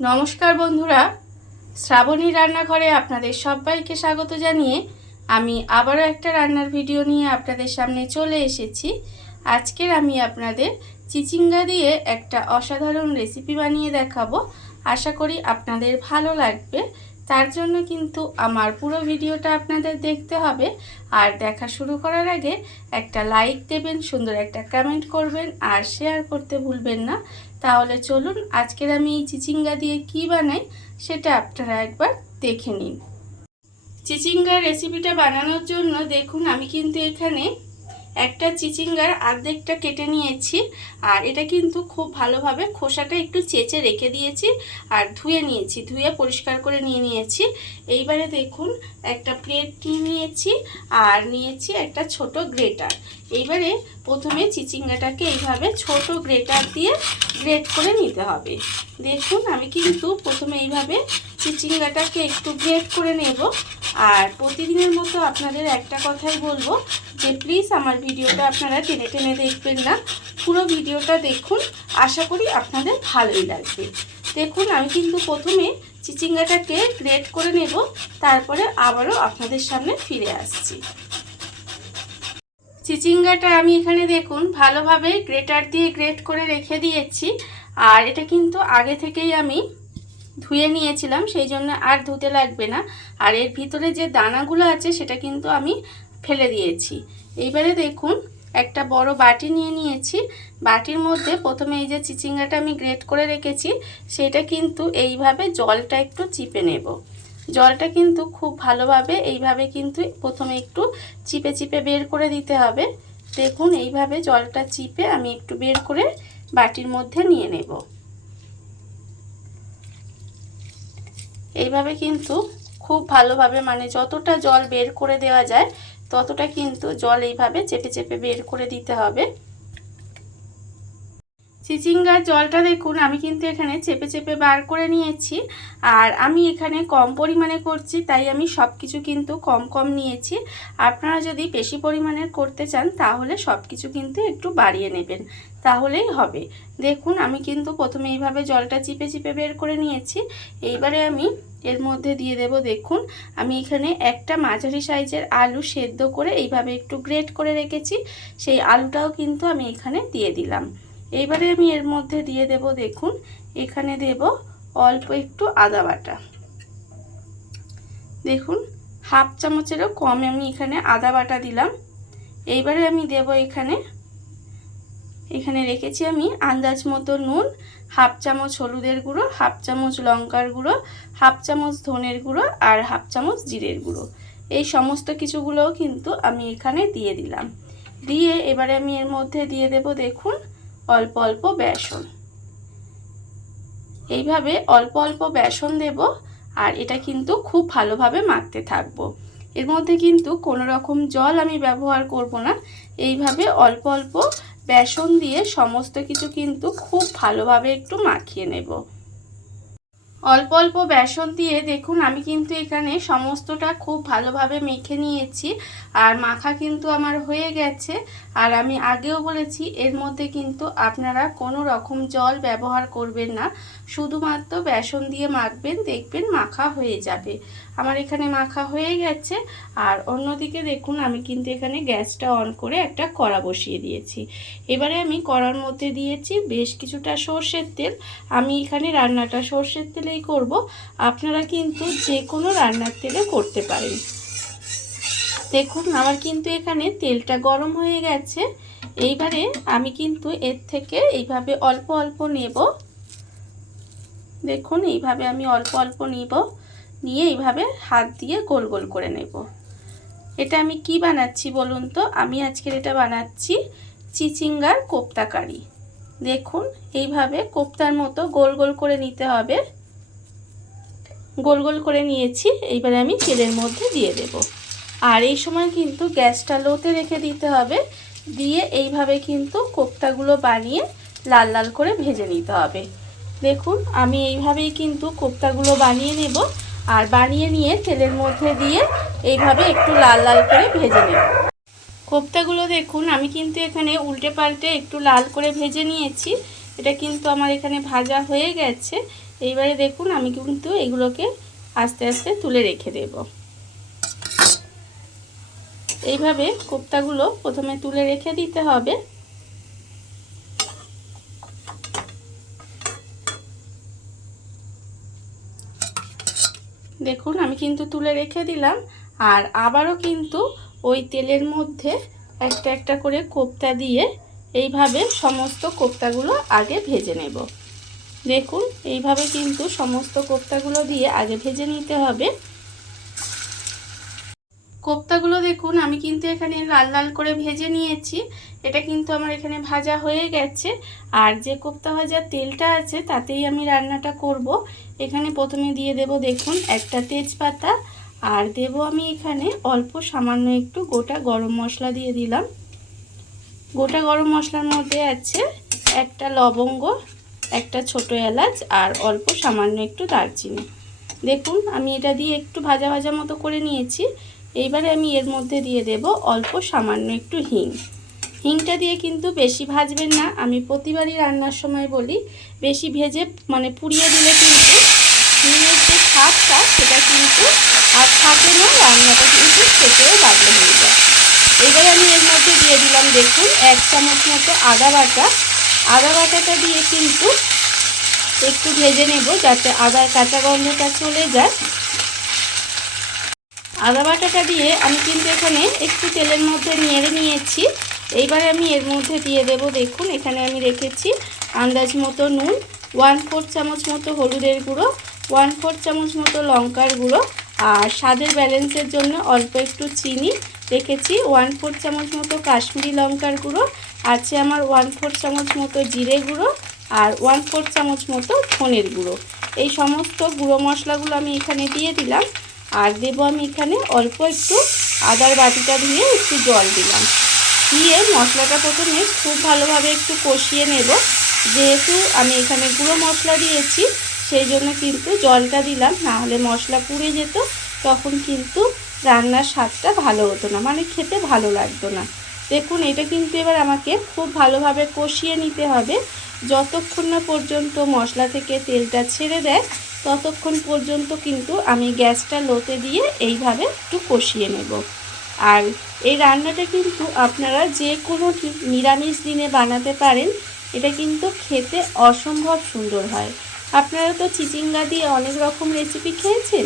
নমস্কার বন্ধুরা, শ্রাবণী রান্নাঘরে আপনাদের সবাইকে স্বাগত জানিয়ে আমি আবারও একটা রান্নার ভিডিও নিয়ে আপনাদের সামনে চলে এসেছি। আজকের আমি আপনাদের চিচিঙ্গা দিয়ে একটা অসাধারণ রেসিপি বানিয়ে দেখাবো। আশা করি আপনাদের ভালো লাগবে। তার জন্য কিন্তু আমার পুরো ভিডিওটা আপনাদের দেখতে হবে। আর দেখা শুরু করার আগে একটা লাইক দেবেন, সুন্দর একটা কমেন্ট করবেন আর শেয়ার করতে ভুলবেন না। তাহলে চলুন আজকের আমি এই চিচিঙ্গা দিয়ে কি বানাই সেটা আপনারা একবার দেখে নিন। চিচিঙ্গার রেসিপিটা বানানোর জন্য দেখুন আমি কিন্তু এখানে একটা চিচিঙ্গার অর্ধেকটা কেটে নিয়েছি। আর এটা কিন্তু খুব ভালোভাবে খোসাটা একটু চেঁচে রেখে দিয়েছি আর ধুয়ে নিয়েছি, ধুয়ে পরিষ্কার করে নিয়েছি। এইবারে দেখুন একটা প্লেট নিয়েছি আর নিয়েছি একটা ছোট গ্রেটার। এইবারে প্রথমে চিচিঙ্গাটাকে এইভাবে ছোট গ্রেটার দিয়ে গ্রেট করে নিতে হবে। দেখুন আমি কিন্তু প্রথমে এইভাবে চিচিঙ্গাটাকে একটু গ্রেট করে নেব। আর প্রতিদিনের মতো আপনাদের একটা কথাই বলবো যে প্লিজ আমার ভিডিওটা আপনারা টেনে টেনে দেখবেন না, পুরো ভিডিওটা দেখুন, আশা করি আপনাদের ভালোই লাগবে। দেখুন আমি কিন্তু প্রথমে চিচিঙ্গাটাকে গ্রেট করে নেব, তারপরে আবারও আপনাদের সামনে ফিরে আসছি। চিচিঙ্গাটা আমি এখানে দেখুন ভালোভাবে গ্রেটার দিয়ে গ্রেট করে রেখে দিয়েছি। আর এটা কিন্তু আগে থেকেই আমি ধুয়ে নিয়েছিলাম, সেই জন্য আর ধুতে লাগবে না। আর এর ভিতরে যে দানাগুলো আছে সেটা কিন্তু আমি ফেলে দিয়েছি। এইবারে দেখুন একটা বড় বাটি নিয়েছি। বাটির মধ্যে প্রথমে এই যে চিচিঙ্গাটা আমি গ্রেট করে রেখেছি সেটা কিন্তু এইভাবে জলটা একটু চিপে নেব। জলটা কিন্তু খুব ভালোভাবে এইভাবে কিন্তু প্রথমে একটু চিপে চিপে বের করে দিতে হবে। দেখুন এইভাবে জলটা চিপে আমি একটু বের করে বাটির মধ্যে নিয়ে নেব। এইভাবে কিন্তু খুব ভালোভাবে মানে যতটা জল বের করে দেওয়া যায় ততটা কিন্তু জল এইভাবে চেপে চেপে বের করে দিতে হবে। চিচিঙ্গার জলটা দেখুন আমি কিন্তু এখানে চেপে চেপে বার করে নিয়েছি। আর আমি এখানে কম পরিমাণে করছি তাই আমি সব কিছু কিন্তু কম কম নিয়েছি। আপনারা যদি বেশি পরিমাণের করতে চান তাহলে সব কিছু কিন্তু একটু বাড়িয়ে নেবেন, তাহলেই হবে। দেখুন আমি কিন্তু প্রথমে এইভাবে জলটা চিপে চিপে বের করে নিয়েছি। এইবারে আমি এর মধ্যে দিয়ে দেব, দেখুন আমি এখানে একটা মাঝারি সাইজের আলু সেদ্ধ করে এইভাবে একটু গ্রেট করে রেখেছি, সেই আলুটাও কিন্তু আমি এখানে দিয়ে দিলাম। এইবারে আমি এর মধ্যে দিয়ে দেব, দেখুন এখানে দেব অল্প একটু আদা বাটা। দেখুন হাফ চামচেরও কম আমি এখানে আদা বাটা দিলাম। এইবারে আমি দেব এখানে রেখেছি আমি আন্দাজ মতো নুন, হাফ চামচ হলুদের গুঁড়ো, হাফ চামচ লঙ্কার গুঁড়ো, হাফ চামচ ধনের গুঁড়ো আর হাফ চামচ জিরের গুঁড়ো। এই সমস্ত কিছুগুলোও কিন্তু আমি এখানে দিয়ে দিলাম। দিয়ে এবারে আমি এর মধ্যে দিয়ে দেব, দেখুন অল্প অল্প বেসন। এইভাবে অল্প অল্প বেসন দেব আর এটা কিন্তু খুব ভালোভাবে মাখতে থাকবো। এর মধ্যে কিন্তু কোনো রকম জল আমি ব্যবহার করব না। এইভাবে অল্প অল্প বেসন দিয়ে সমস্ত কিছু কিন্তু খুব ভালোভাবে একটু মাখিয়ে নেব। অল্প অল্প বেসন দিয়ে দেখুন আমি কিন্তু এখানে সমস্তটা খুব ভালোভাবে মেখে নিয়েছি। আর মাখা কিন্তু আমার হয়ে গেছে। আর আমি আগেও বলেছি এর মধ্যে কিন্তু আপনারা কোনো রকম জল ব্যবহার করবেন না, শুধুমাত্র বেসন দিয়ে মাখবেন, দেখবেন মাখা হয়ে যাবে। আমার এখানে মাখা হয়ে গেছে। আর অন্যদিকে দেখুন আমি কিন্তু এখানে গ্যাসটা অন করে একটা কড়া বসিয়ে দিয়েছি। এবারে আমি কড়ার মধ্যে দিয়েছি বেশ কিছুটা সর্ষের তেল। আমি এখানে রান্নাটা সর্ষের তেলেই করব, আপনারা কিন্তু যে কোনো রান্নার তেলে করতে পারেন। দেখুন আমার কিন্তু এখানে তেলটা গরম হয়ে গেছে। এইবারে আমি কিন্তু এর থেকে এইভাবে অল্প অল্প নেব। দেখুন এইভাবে আমি অল্প অল্প নিয়ে এইভাবে হাত দিয়ে গোল গোল করে নেব। এটা আমি কি বানাচ্ছি বলুন তো? আমি আজকের এটা বানাচ্ছি চিচিঙ্গার কোপ্তা কারি। দেখুন এইভাবে কোপ্তার মতো গোল গোল করে নিতে হবে। গোল গোল করে নিয়েছি। এইবারে আমি তেলের মধ্যে দিয়ে দেব। আর এই সময় কিন্তু গ্যাসটা লোতে রেখে দিতে হবে। দিয়ে এইভাবে কিন্তু কোপ্তাগুলো বানিয়ে লাল লাল করে ভেজে নিতে হবে। দেখুন আমি এইভাবেই কিন্তু কোপ্তাগুলো বানিয়ে নেব। আর বানিয়ে নিয়ে তেলের মধ্যে দিয়ে এইভাবে একটু লাল লাল করে ভেজে নেব। কোপ্তাগুলো দেখুন আমি কিন্তু এখানে উল্টে পাল্টে একটু লাল করে ভেজে নিয়েছি। এটা কিন্তু আমার এখানে ভাজা হয়ে গেছে। এইবারে দেখুন আমি কিন্তু এগুলোকে আস্তে আস্তে তুলে রেখে দেব। এইভাবে কোপ্তাগুলো প্রথমে তুলে রেখে দিতে হবে। দেখুন আমি কিন্তু তুলে রেখে দিলাম। আর আবারও কিন্তু ওই তেলের মধ্যে একটা একটা করে কোপ্তা দিয়ে এইভাবে সমস্ত কোপ্তাগুলো আগে ভেজে নেব। দেখুন এইভাবে কিন্তু সমস্ত কোপ্তাগুলো দিয়ে আগে ভেজে নিতে হবে। কোপ্তাগুলো দেখুন আমি কিন্তু এখানে লাল লাল করে ভেজে নিয়েছি। এটা কিন্তু আমার এখানে ভাজা হয়ে গেছে। আর যে কোপ্তা ভাজার তেলটা আছে তাতেই আমি রান্নাটা করব। এখানে প্রথমে দিয়ে দেব দেখুন একটা তেজপাতা, আর দেব আমি এখানে অল্প সামান্য একটু গোটা গরম মশলা দিয়ে দিলাম। গোটা গরম মশলার মধ্যে আছে একটা লবঙ্গ, একটা ছোট এলাচ আর অল্প সামান্য একটু দারচিনি। দেখুন আমি এটা দিয়ে একটু ভাজা ভাজা মতো করে নিয়েছি। এইবারে আমি এর মধ্যে দিয়ে দেব অল্প সামান্য একটু হিং। হিংটা দিয়ে কিন্তু বেশি ভাজবেন না। আমি প্রতিবারই রান্নার সময় বলি বেশি ভেজে মানে পুড়িয়ে দিলে কিন্তু হিংয়ের যে স্বাদটা সেটা কিন্তু আর থাকে না, রান্নাটা কিন্তু খেতেও বাজে হয়ে যায়। এবার আমি এর মধ্যে দিয়ে দিলাম দেখুন 1 চামচ মতো আদা বাটা। আদা বাটাটা দিয়ে কিন্তু একটু ভেজে নেব যাতে আদার কাঁচা গন্ধটা চলে যায়। আদা বাটাটা দিয়ে আমি কিন্তু এখানে একটু তেলের মধ্যে নেড়ে নিয়েছি। এইবারে আমি এর মধ্যে দিয়ে দেব দেখুন এখানে আমি রেখেছি আন্দাজ মতো নুন, 1/4 চামচ মতো হলুদের গুঁড়ো, 1/4 চামচ মতো লঙ্কার গুঁড়ো, আর স্বাদের ব্যালেন্সের জন্য অল্প একটু চিনি রেখেছি, 1/4 চামচ মতো কাশ্মীরি লঙ্কার গুঁড়ো আছে আমার, 1/4 চামচ মতো জিরে গুঁড়ো আর 1/4 চামচ মতো ধনের গুঁড়ো। এই সমস্ত গুঁড়ো মশলাগুলো আমি এখানে দিয়ে দিলাম। আর দেবো আমি এখানে অল্প একটু আদার বাটিটা ধুয়ে একটু জল দিলাম। দিয়ে মশলাটা প্রথমে খুব ভালোভাবে একটু কষিয়ে নেব। যেহেতু আমি এখানে গুঁড়ো মশলা দিয়েছি সেই জন্য কিন্তু জলটা দিলাম, না হলে মশলা পুড়ে যেত, তখন কিন্তু রান্নার স্বাদটা ভালো হতো না, মানে খেতে ভালো লাগতো না। দেখুন এটা কিন্তু এবার আমাকে খুব ভালোভাবে কষিয়ে নিতে হবে। যতক্ষণ না পর্যন্ত মশলা থেকে তেলটা ছেড়ে দেয় ততক্ষণ পর্যন্ত কিন্তু আমি গ্যাসটা লোতে দিয়ে এইভাবে একটু কষিয়ে নেব। আর এই রান্নাটা কিন্তু আপনারা যে কোনো নিরামিষ দিনে বানাতে পারেন। এটা কিন্তু খেতে অসম্ভব সুন্দর হয়। আপনারা তো চিচিঙ্গা দিয়ে অনেক রকম রেসিপি খেয়েছেন,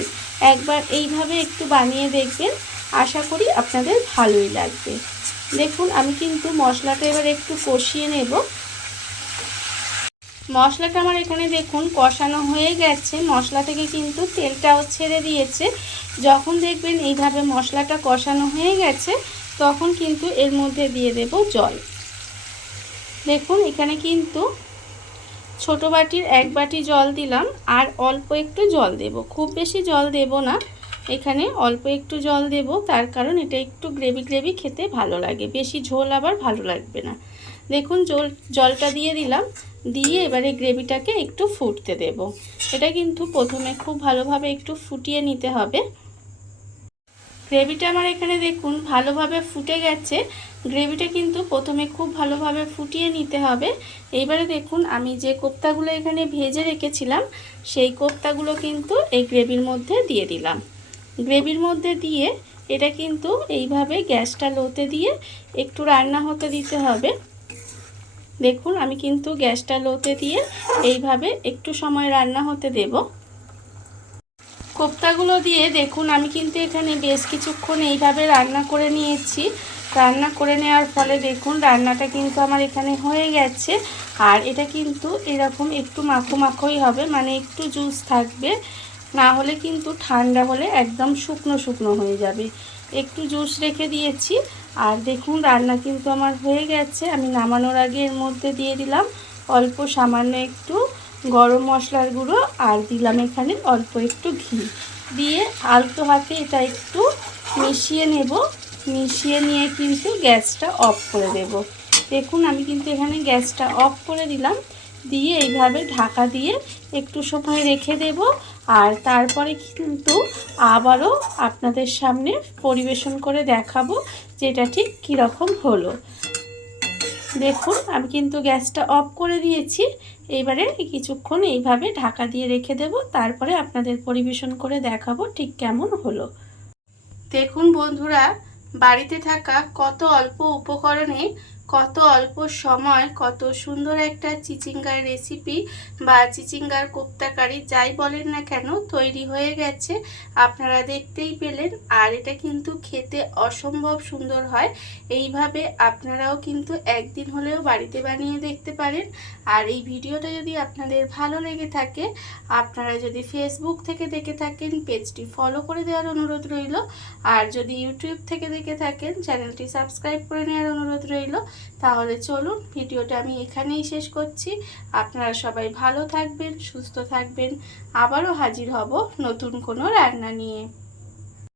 একবার এইভাবে একটু বানিয়ে দেখবেন, আশা করি আপনাদের ভালোই লাগবে। দেখুন আমি কিন্তু মশলাটা এবার একটু কষিয়ে নেব। মশলাটা আমার এখানে দেখুন কষানো হয়ে গেছে, মশলা থেকে কিন্তু তেলটাও ছেড়ে দিয়েছে। যখন দেখবেন এইভাবে মশলাটা কষানো হয়ে গেছে তখন কিন্তু এর মধ্যে দিয়ে দেব জল। দেখুন এখানে কিন্তু ছোট বাটির 1 বাটি জল দিলাম, আর অল্প একটু জল দেব, খুব বেশি জল দেব না, এখানে অল্প একটু জল দেব। তার কারণ এটা একটু গ্রেভি গ্রেভি খেতে ভালো লাগে, বেশি ঝোল আবার ভালো লাগবে না। দেখুন জলটা দিয়ে দিলাম, দিয়ে এবারে গ্রেভিটাকে একটু ফুটতে দেব। এটা কিন্তু প্রথমে খুব ভালোভাবে একটু ফুটিয়ে নিতে হবে। গ্রেভিটা আমার এখানে দেখুন ভালোভাবে ফুটে গেছে। গ্রেভিটা কিন্তু প্রথমে খুব ভালোভাবে ফুটিয়ে নিতে হবে। এইবারে দেখুন আমি যে কোপ্তাগুলো এখানে ভেজে রেখেছিলাম সেই কোপ্তাগুলো কিন্তু এই গ্রেভির মধ্যে দিয়ে দিলাম। গ্রেভির মধ্যে দিয়ে এটা কিন্তু এইভাবে গ্যাসটা লোতে দিয়ে একটু রান্না হতে দিতে হবে। দেখুন আমি কিন্তু গ্যাসটা লোতে দিয়ে এইভাবে একটু সময় রান্না হতে দেব। কোপ্তাগুলো দিয়ে দেখুন আমি কিন্তু এখানে বেশ কিছুক্ষণ এইভাবে রান্না করে নিয়েছি। রান্না করে নেওয়ার ফলে দেখুন রান্নাটা কিন্তু আমার এখানে হয়ে গেছে। আর এটা কিন্তু এরকম একটু মাখো মাখোই হবে, মানে একটু জুস থাকবে, না হলে কিন্তু ঠান্ডা হলে একদম শুকনো শুকনো হয়ে যাবে। একটু জুস রেখে দিয়েছি। আর দেখুন রান্না কিন্তু আমার হয়ে গেছে। আমি নামানোর আগে এর মধ্যে দিয়ে দিলাম অল্প সামান্য একটু গরম মশলার গুঁড়ো, আর দিলাম এখানে অল্প একটু ঘি দিয়ে আলতো হাতে এটা একটু মিশিয়ে নেব। মিশিয়ে নিয়ে কিন্তু গ্যাসটা অফ করে দেব। দেখুন আমি কিন্তু এখানে গ্যাসটা অফ করে দিলাম, দিয়ে এইভাবে ঢাকা দিয়ে একটু সময় রেখে দেব। আর তারপরে কিন্তু আবারও আপনাদের সামনে পরিবেশন করে দেখাবো যে এটা ঠিক কীরকম হলো। দেখুন আমি কিন্তু গ্যাসটা অফ করে দিয়েছি। এইবারে কিছুক্ষণ এইভাবে ঢাকা দিয়ে রেখে দেব, তারপরে আপনাদের পরিবেশন করে দেখাবো ঠিক কেমন হলো। দেখুন বন্ধুরা, বাড়িতে থাকা কত অল্প উপকরণে কত অল্প সময় কত সুন্দর একটা চিচিঙ্গার রেসিপি বা চিচিঙ্গার কোপ্তাকারি যাই বলেন না কেন তৈরি হয়ে গেছে। আপনারা দেখতেই পেলেন। আর এটা কিন্তু খেতে অসম্ভব সুন্দর হয়। এইভাবে আপনারাও কিন্তু একদিন হলেও বাড়িতে বানিয়ে দেখতে পারেন। আর এই ভিডিওটা যদি আপনাদের ভালো লেগে থাকে, আপনারা যদি ফেসবুক থেকে দেখে থাকেন পেজটি ফলো করে দেওয়ার অনুরোধ রইল। আর যদি ইউটিউব থেকে দেখে থাকেন চ্যানেলটি সাবস্ক্রাইব করে নেওয়ার অনুরোধ রইল। তাহলে চলুন ভিডিওটা আমি এখানেই শেষ করছি। আপনারা সবাই ভালো থাকবেন, সুস্থ থাকবেন। আবারও হাজির হব নতুন কোনো রান্না নিয়ে।